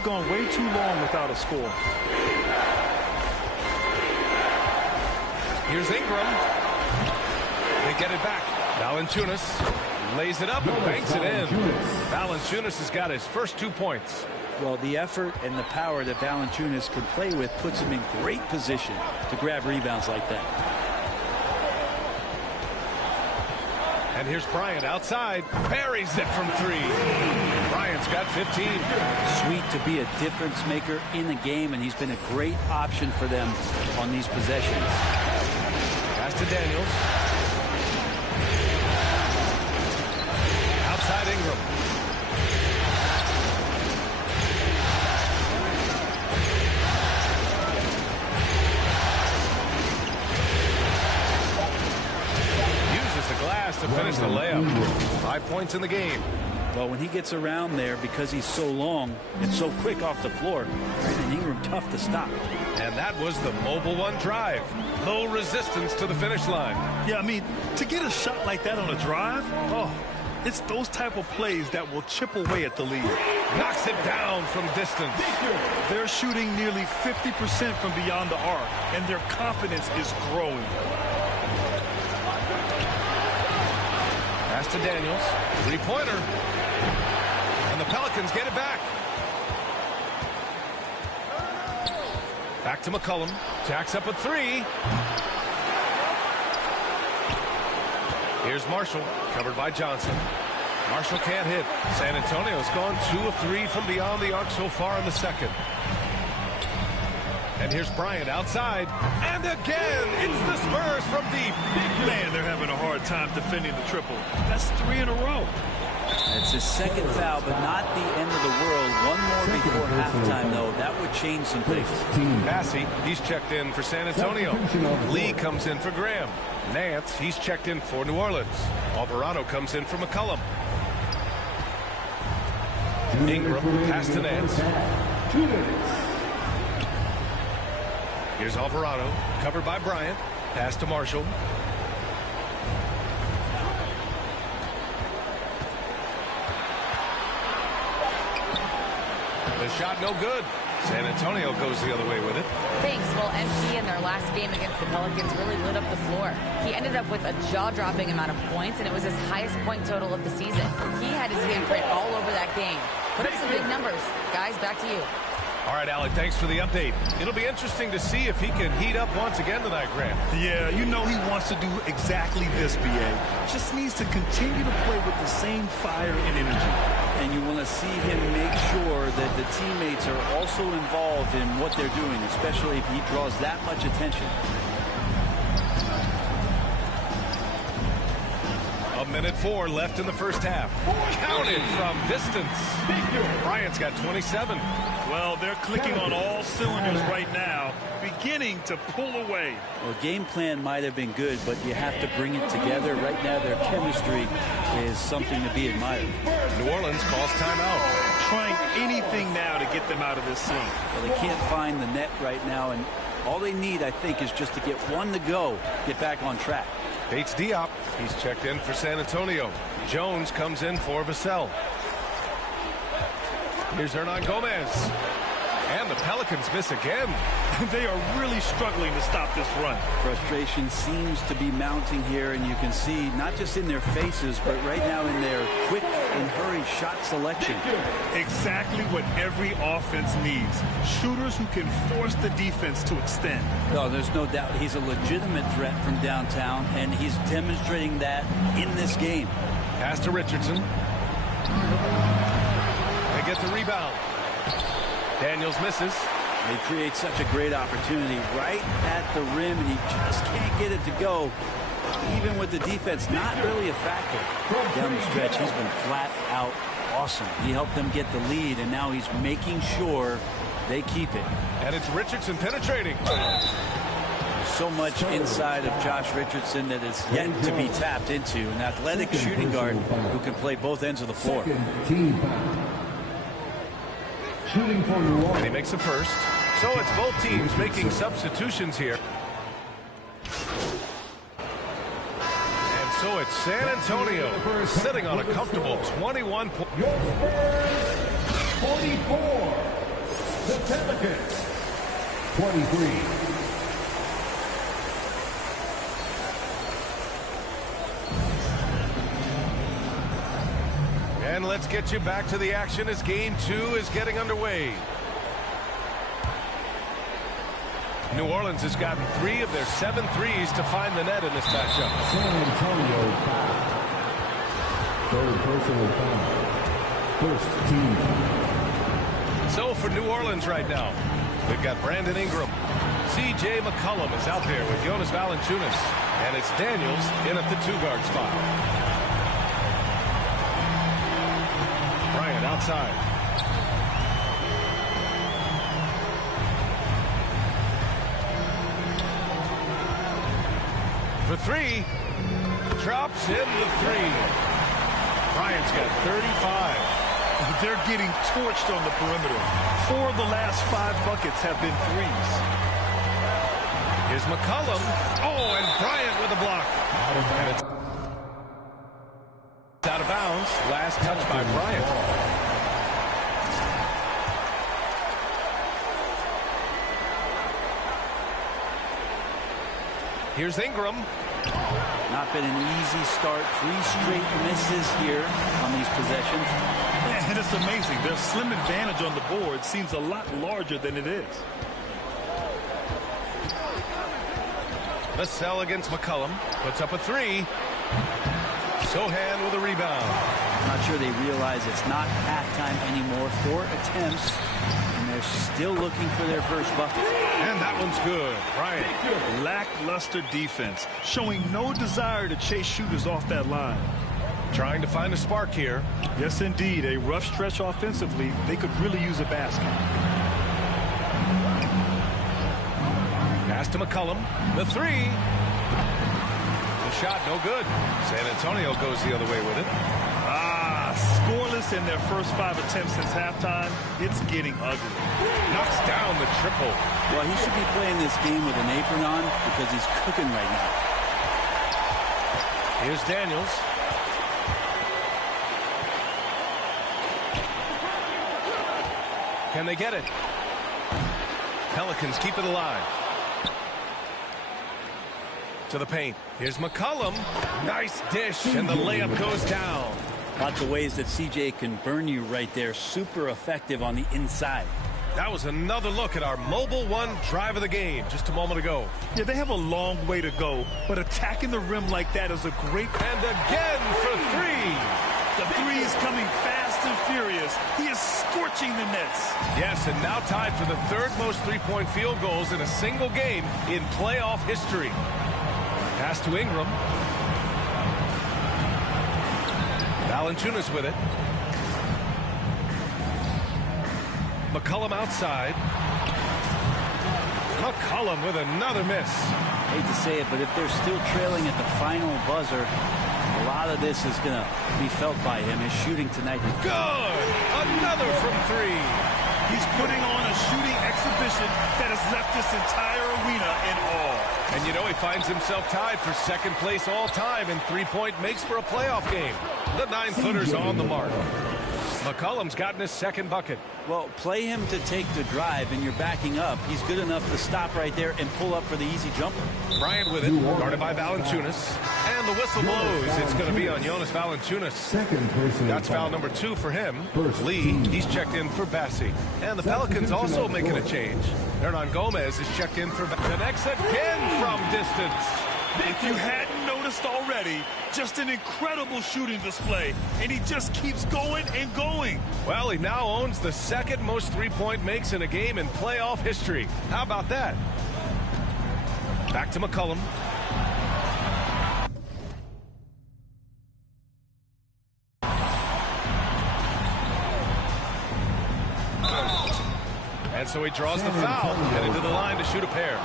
They've gone way too long without a score. Here's Ingram. They get it back. Valanciunas lays it up and banks it in. Valanciunas has got his first 2 points. Well, the effort and the power that Valanciunas can play with puts him in great position to grab rebounds like that. And here's Bryant outside. Buries it from 3. Bryant's got 15. Sweet to be a difference maker in the game, and he's been a great option for them on these possessions. Pass to Daniels. Outside Ingram. Uses the glass to finish the layup. 5 points in the game. Well, when he gets around there, because he's so long and so quick off the floor, Brandon Ingram tough to stop. And that was the Mobile One drive. Low resistance to the finish line. Yeah, I mean, to get a shot like that on a drive, it's those type of plays that will chip away at the lead. Knocks it down from distance. They're shooting nearly 50% from beyond the arc, and their confidence is growing. Pass to Daniels. 3-pointer. And the Pelicans get it back. Back to McCollum. Jacks up a 3. Here's Marshall, covered by Johnson. Marshall can't hit. San Antonio's gone 2 of 3 from beyond the arc so far in the second. And here's Bryant outside. And again, it's the Spurs from deep. Man, they're having a hard time defending the triple. That's 3 in a row. It's his second foul, but not the end of the world. One more before halftime, though. That would change some things. Massey, he's checked in for San Antonio. Lee comes in for Graham. Nance, he's checked in for New Orleans. Alvarado comes in for McCollum. Ingram, pass to Nance. Here's Alvarado, covered by Bryant. Pass to Marshall. The shot no good. San Antonio goes the other way with it. Thanks. Well, MP in their last game against the Pelicans really lit up the floor. He ended up with a jaw-dropping amount of points, and it was his highest point total of the season. He had his handprint all over that game. Put up some big numbers. Guys, back to you. All right, Alec, thanks for the update. It'll be interesting to see if he can heat up once again tonight, Grant. Yeah, you know he wants to do exactly this, B.A. Just needs to continue to play with the same fire and energy. And you want to see him make sure that the teammates are also involved in what they're doing, especially if he draws that much attention. A minute 4 left in the first half. Counted from distance. Bryant's got 27. Well, they're clicking on all cylinders right now, beginning to pull away. Well, game plan might have been good, but you have to bring it together. Right now, their chemistry is something to be admired. New Orleans calls timeout. Trying anything now to get them out of this scene. Well, they can't find the net right now, and all they need, I think, is just to get one to go, get back on track. Bates Diop, he's checked in for San Antonio. Jones comes in for Vassell. Here's Hernan Gomez. And the Pelicans miss again. They are really struggling to stop this run. Frustration seems to be mounting here, and you can see not just in their faces, but right now in their quick and hurried shot selection. Exactly what every offense needs. Shooters who can force the defense to extend. No, there's no doubt he's a legitimate threat from downtown, and he's demonstrating that in this game. Pass to Richardson. They get the rebound. Daniels misses. They create such a great opportunity right at the rim, and he just can't get it to go. Even with the defense not really a factor. Down the stretch, he's been flat out awesome. He helped them get the lead, and now he's making sure they keep it. And it's Richardson penetrating. So much inside of Josh Richardson that is yet to be tapped into. An athletic shooting guard who can play both ends of the floor. And he makes the first. So it's both teams making substitutions here. And so it's San Antonio sitting on a comfortable 21 points. Your Spurs 44. Pelicans, 23. And let's get you back to the action as game 2 is getting underway. New Orleans has gotten 3 of their 7 threes to find the net in this matchup. San Antonio foul. Third personal foul. First team foul. So for New Orleans right now, we've got Brandon Ingram. C.J. McCollum is out there with Jonas Valanciunas. And it's Daniels in at the 2-guard spot. Bryant outside. For 3. Drops in the 3. Bryant's got 35. They're getting torched on the perimeter. 4 of the last 5 buckets have been threes. Here's McCollum. Oh, and Bryant with a block. And it's out of bounds. Last touch by Bryant. Here's Ingram. Not been an easy start. 3 straight misses here on these possessions. And it's amazing. Their slim advantage on the board seems a lot larger than it is. Vassell against McCollum. Puts up a 3. Sohan with a rebound. I'm not sure they realize it's not halftime anymore. 4 attempts, and they're still looking for their first bucket. And that one's good. Bryant. Lackluster defense, showing no desire to chase shooters off that line. Trying to find a spark here. Yes, indeed. A rough stretch offensively. They could really use a basket. Pass to McCollum. The 3. The shot no good. San Antonio goes the other way with it. Scoreless in their first 5 attempts since halftime. It's getting ugly. Knocks down the triple. Well, he should be playing this game with an apron on because he's cooking right now. Here's Daniels. Can they get it? Pelicans keep it alive. To the paint. Here's McCollum. Nice dish, and the layup goes down. Lots of ways that CJ can burn you right there. Super effective on the inside. That was another look at our Mobile One drive of the game just a moment ago. Yeah, they have a long way to go, but attacking the rim like that is a great... And again for 3. The 3 is coming fast and furious. He is scorching the nets. Yes, and now tied for the 3rd most three-point field goals in a single game in playoff history. Pass to Ingram. Valanciunas with it. McCollum outside. McCollum with another miss. Hate to say it, but if they're still trailing at the final buzzer, a lot of this is going to be felt by him. His shooting tonight. Good! Another from 3. He's putting on a shooting exhibition that has left this entire arena in awe. And you know he finds himself tied for 2nd place all time in three-point makes for a playoff game. The 9-footer's on the mark. McCollum's gotten his 2nd bucket. Well, play him to take the drive, and you're backing up. He's good enough to stop right there and pull up for the easy jumper. Bryant with it, guarded by Valanciunas. And the whistle blows. It's going to be on Jonas Valanciunas. That's foul number 2 for him. Lee, he's checked in for Bassi. And the Pelicans also making a change. Hernan Gomez is checked in for... Connects again from distance. If you hadn't noticed already, just an incredible shooting display. And he just keeps going and going. Well, he now owns the 2nd most three-point makes in a game in playoff history. How about that? Back to McCollum. And so he draws the foul, headed to the line to shoot a pair.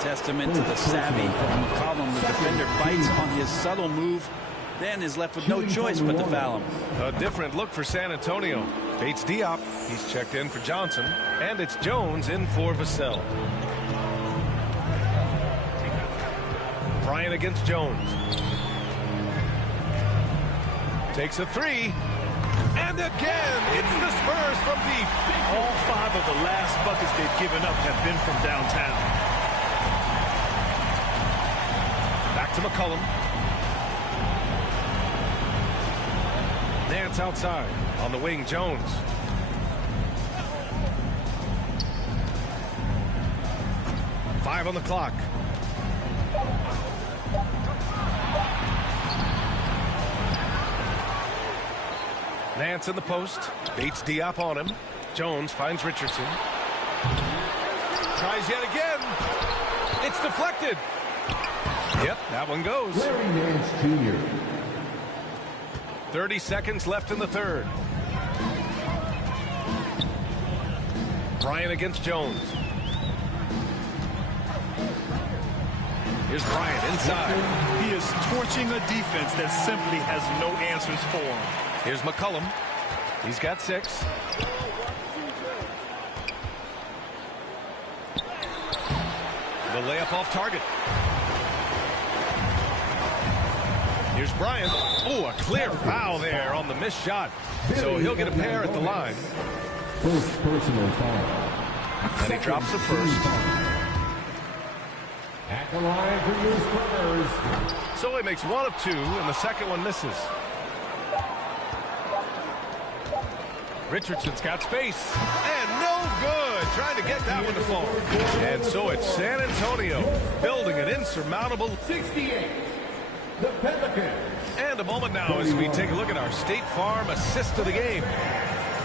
Testament to the savvy of McCollum. The defender bites on his subtle move, then is left with no choice but to foul him. A different look for San Antonio. Bates Diop, he's checked in for Johnson, and it's Jones in for Vassell. Bryant against Jones. Takes a 3. And again, it's the Spurs from deep. All 5 of the last buckets they've given up have been from downtown. Back to McCollum. Nance outside. On the wing, Jones. Five on the clock. Nance in the post. Bates Diop on him. Jones finds Richardson. Tries yet again. It's deflected. Yep, that one goes. Larry Nance Jr. 30 seconds left in the third. Bryant against Jones. Here's Bryant inside. He is torching a defense that simply has no answers for him. Here's McCollum. He's got 6. The layup off target. Here's Bryant. Oh, a clear foul there on the missed shot. So he'll get a pair at the line. First personal foul. And he drops the first. At the line for your Spurs. So he makes 1 of 2, and the second one misses. Richardson's got space. And no good. Trying to get that one to fall. And so it's San Antonio building an insurmountable 68. The Pelicans. And a moment now as we take a look at our State Farm assist of the game.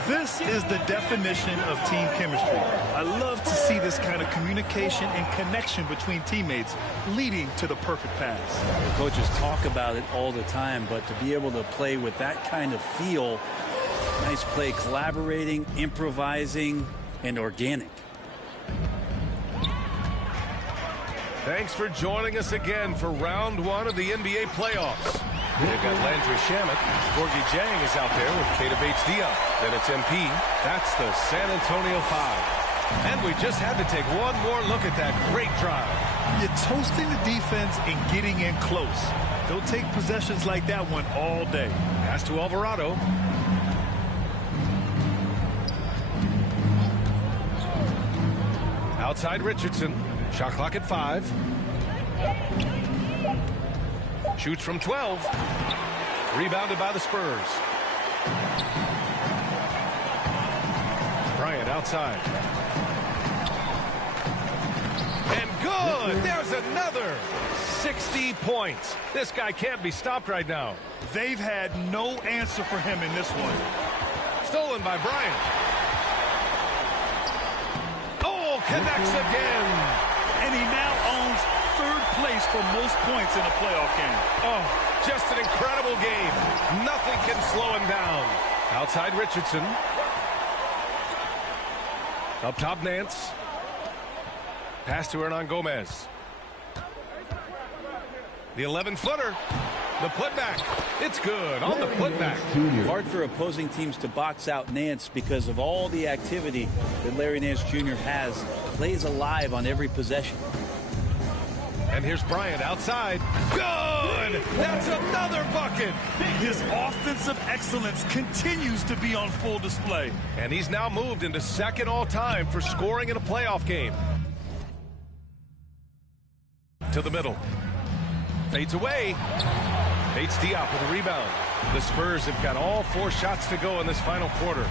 This is the definition of team chemistry. I love to see this kind of communication and connection between teammates leading to the perfect pass. The coaches talk about it all the time, but to be able to play with that kind of feel, nice play, collaborating, improvising, and organic. Thanks for joining us again for round 1 of the NBA playoffs. They've got Landry Shamet. Gorgie Jang is out there with Keita Bates-Diop. Then it's MP. That's the San Antonio 5. And we just had to take one more look at that great drive. You're toasting the defense and getting in close. They'll take possessions like that one all day. Pass to Alvarado. Outside Richardson. Shot clock at 5. Shoots from 12. Rebounded by the Spurs. Bryant outside. And good! There's another 60 points. This guy can't be stopped right now. They've had no answer for him in this one. Stolen by Bryant. Oh, connects again. And he now owns 3rd place for most points in a playoff game. Oh, just an incredible game. Nothing can slow him down. Outside Richardson. Up top Nance. Pass to Hernan Gomez. The 11-footer. The putback. It's good on the putback. Hard for opposing teams to box out Nance because of all the activity that Larry Nance Jr. has. Plays alive on every possession. And here's Bryant outside. Good! That's another bucket! His offensive excellence continues to be on full display. And he's now moved into 2nd all-time for scoring in a playoff game. To the middle. Fades away. Bates-Diop with a rebound. The Spurs have got all 4 shots to go in this final quarter.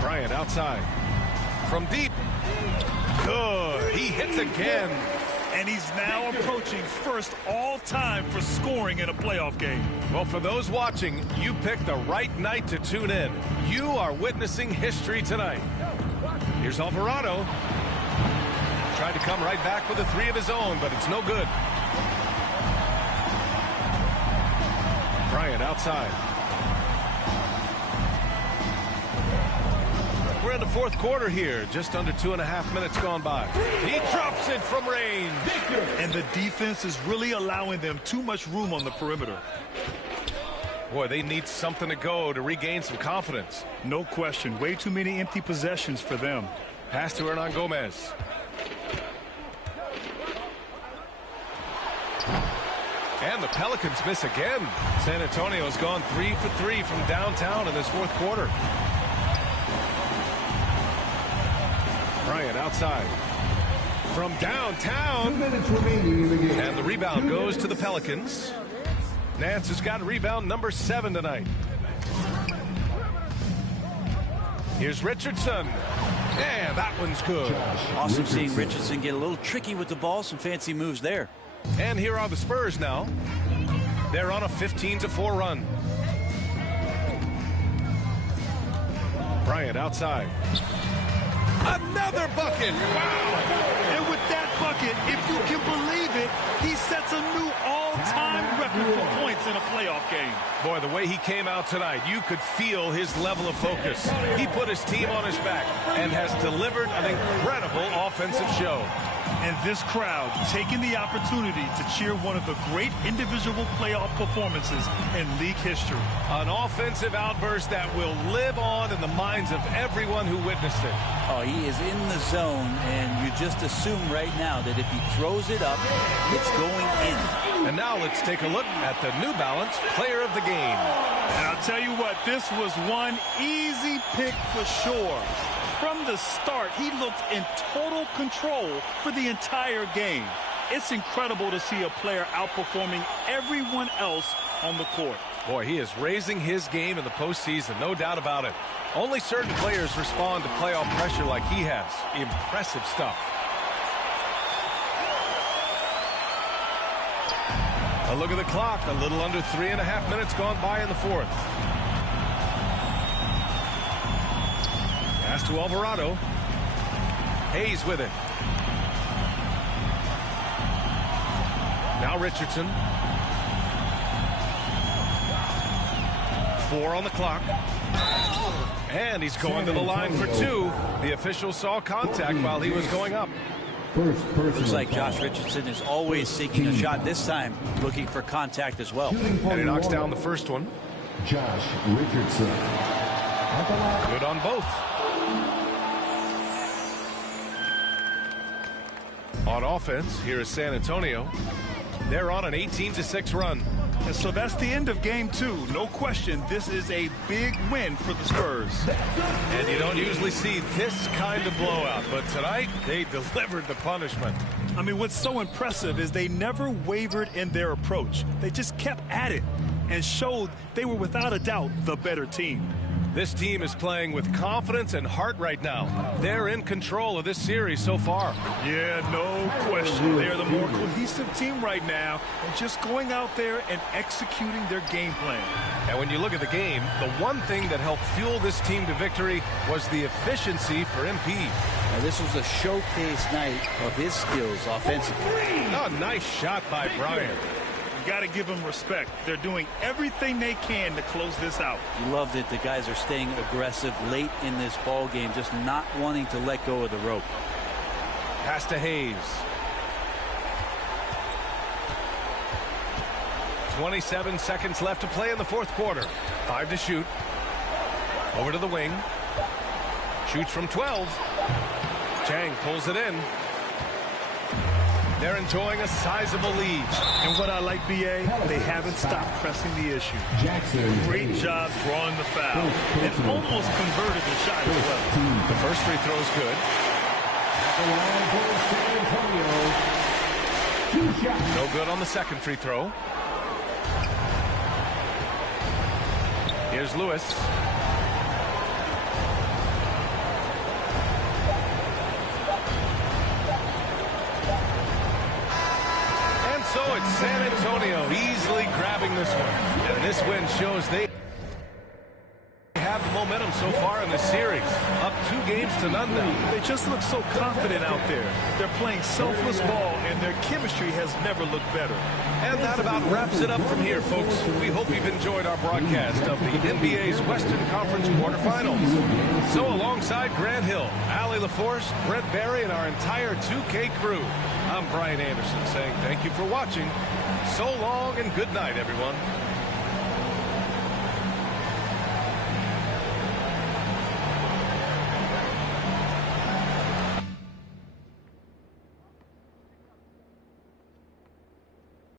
Bryant outside. From deep. Good. He hits again. And he's now approaching 1st all-time for scoring in a playoff game. Well, for those watching, you picked the right night to tune in. You are witnessing history tonight. Here's Alvarado. Tried to come right back with a 3 of his own, but it's no good. Bryant outside. We're in the 4th quarter here. Just under 2.5 minutes gone by. He drops it from range. And the defense is really allowing them too much room on the perimeter. Boy, they need something to go to regain some confidence. No question. Way too many empty possessions for them. Pass to Hernan Gomez. And the Pelicans miss again. San Antonio's gone 3 for 3 from downtown in this fourth quarter. Bryant outside. From downtown. 2 minutes remaining in the game. And the rebound goes to the Pelicans. Nance has got rebound number 7 tonight. Here's Richardson. And that one's good. Awesome seeing Richardson get a little tricky with the ball. Some fancy moves there. And here are the Spurs now. They're on a 15-4 run. Bryant outside. Another bucket. Wow. And with that bucket, if you can believe it, he sets a new all-time record for points in a playoff game. Boy, the way he came out tonight, you could feel his level of focus. He put his team on his back and has delivered an incredible offensive show. And this crowd taking the opportunity to cheer one of the great individual playoff performances in league history. An offensive outburst that will live on in the minds of everyone who witnessed it. Oh, he is in the zone, and you just assume right now that if he throws it up, it's going in. And now let's take a look at the New Balance Player of the Game. And I'll tell you what, this was one easy pick for sure. From the start, he looked in total control for the entire game. It's incredible to see a player outperforming everyone else on the court. Boy, he is raising his game in the postseason, no doubt about it. Only certain players respond to playoff pressure like he has. Impressive stuff. A look at the clock. A little under 3.5 minutes gone by in the fourth. Pass to Alvarado. Hayes with it. Now Richardson. 4 on the clock. And he's going to the line for 2. The official saw contact while he was going up. Looks like Josh Richardson is always seeking a shot, this time looking for contact as well. And he knocks down the first one. Josh Richardson. Good on both. On offense, here is San Antonio. They're on an 18-6 run. And so that's the end of game 2. No question, this is a big win for the Spurs. And you don't usually see this kind of blowout, but tonight they delivered the punishment. I mean, what's so impressive is they never wavered in their approach. They just kept at it and showed they were without a doubt the better team. This team is playing with confidence and heart right now. They're in control of this series so far. Yeah, no question. They're the more cohesive team right now, and just going out there and executing their game plan. And when you look at the game, the one thing that helped fuel this team to victory was the efficiency for MP. Now, this was a showcase night of his skills offensively. A nice shot by Bryant. Got to give them respect. They're doing everything they can to close this out. You love that the guys are staying aggressive late in this ball game, just not wanting to let go of the rope. Pass to Hayes. 27 seconds left to play in the fourth quarter. 5 to shoot. Over to the wing. Shoots from 12. Chang pulls it in. They're enjoying a sizable lead. And what I like, B.A., they haven't stopped pressing the issue. Jackson. Great job drawing the foul. And almost converted the shot as well. The first free throw is good. The line for San Antonio. 2 shots. No good on the second free throw. Here's Lewis. So it's San Antonio easily grabbing this one. And this win shows they have the momentum so far in this series. Up 2 games to none now. They just look so confident out there. They're playing selfless ball, and their chemistry has never looked better. And that about wraps it up from here, folks. We hope you've enjoyed our broadcast of the NBA's Western Conference quarterfinals. So alongside Grant Hill, Allie LaForce, Brent Barry, and our entire 2K crew, I'm Brian Anderson saying thank you for watching. So long and good night, everyone.